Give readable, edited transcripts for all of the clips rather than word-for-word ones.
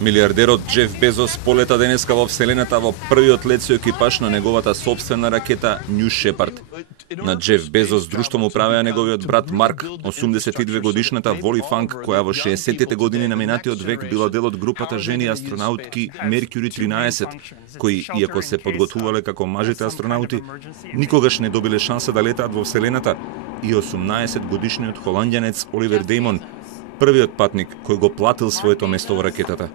Милиардерот Джеф Безос полета денеска во Вселената во првиот лет со екипаж на неговата собствена ракета New Shepard. На Джеф Безос друштво му правеа неговиот брат Марк, 82 годишната Воли Фанк, која во 60-тите години на минатиот век била дел од групата жени астронаутки Меркюри 13, кои, иако се подготвувале како мажите астронаути, никогаш не добиле шанса да летаат во Вселената, и 18 годишниот холандјанец Оливер Деймон, првиот патник кој го платил своето место во ракетата.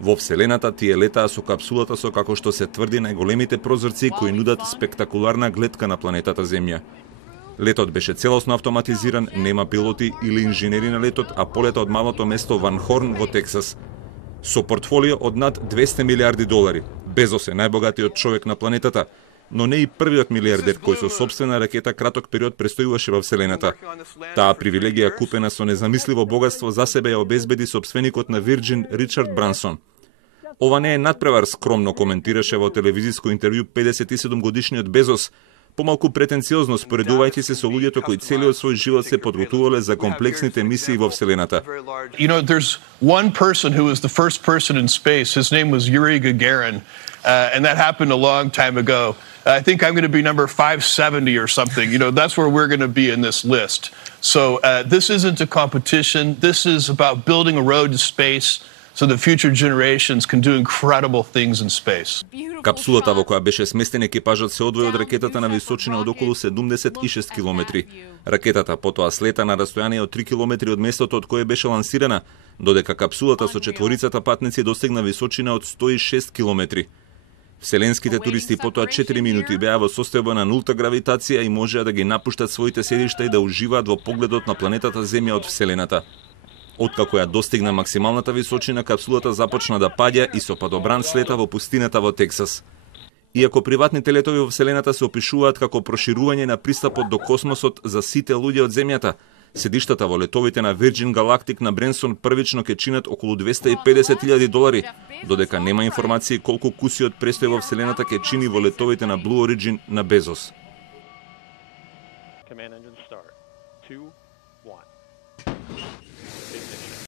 Во Вселената тие летаа со капсулата со, како што се тврди, најголемите прозорци кои нудат спектакуларна гледка на планетата Земја. Летот беше целосно автоматизиран, нема пилоти или инженери на летот, а полета од малото место Ван Хорн во Тексас. Со портфолио од над 200 милиарди долари, Безос е најбогатиот човек на планетата, но не и првиот милиардер кој со собствена ракета краток период престојуваше во Вселената. Таа привилегија купена со незамисливо богатство за себе ја обезбеди собственикот на Virgin Ричард Брансон. Ова не е надпревар, скромно коментираше во телевизиско интервју 57 годишниот Безос, помалку претенциозно споредувајќи се со луѓето кои целиот свој живот се подготвувале за комплексните мисии во Вселената. You know, there's one person who was the first person in space. His name was Yuri Gagarin, and that happened a long time ago. I think I'm going to be number 570 or something. You know, that's where we're going to be in this list. So this isn't a competition. This is about building a road to space so the future generations can do incredible things in space. Капсулата во која беше сместен екипажот се одвои од ракетата на височина од околу 76 километри. Ракетата потоа слета на растојание од 3 километри од местото од кое беше лансирана, додека капсулата со четворицата патници достигна височина од 106 километри. Вселенските туристи потоа 4 минути беа во состојба на нулта гравитација и можеа да ги напуштат своите седишта и да уживаат во погледот на планетата Земја од Вселената. Откако ја достигна максималната височина, капсулата започна да паѓа и со падобран слета во пустината во Тексас. Иако приватните летови во Вселената се опишуваат како проширување на пристапот до космосот за сите луѓе од Земјата, седиштата во летовите на Virgin Galactic на Бренсон првично ќе чинат околу $250,000, додека нема информации колку кусиот престој во Вселената ќе чини во летовите на Blue Origin на Безос.